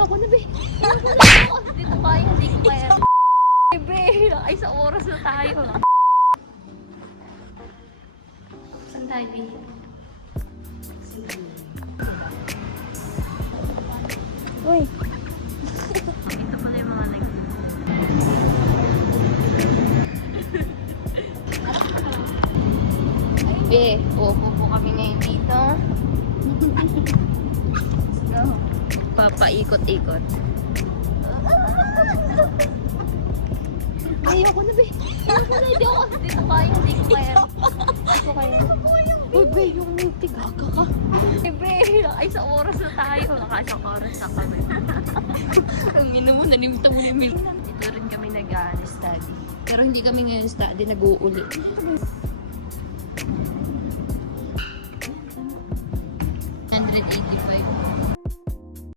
Ayoko na, be. Ayoko na. Dito kaya, hindi ko kaya. Be, ay sa oras na tayo. Saan tayo, be? Uy. Ito pala yung mga nag... Be, uupo kami ngayon dito. Papaikot-ikot. Ayoko na, be. Ayoko na, hindi ako. Dito kaya, hindi ko kaya. Hindi ko kaya. Uy, be, yung tigaga ka. Be, ay sa oras na tayo. Nakasang oras na kami. Ang ino mo, nanimta mo yung milk. Dito rin kami nag-study. Pero hindi kami ngayon study, nag-uuli.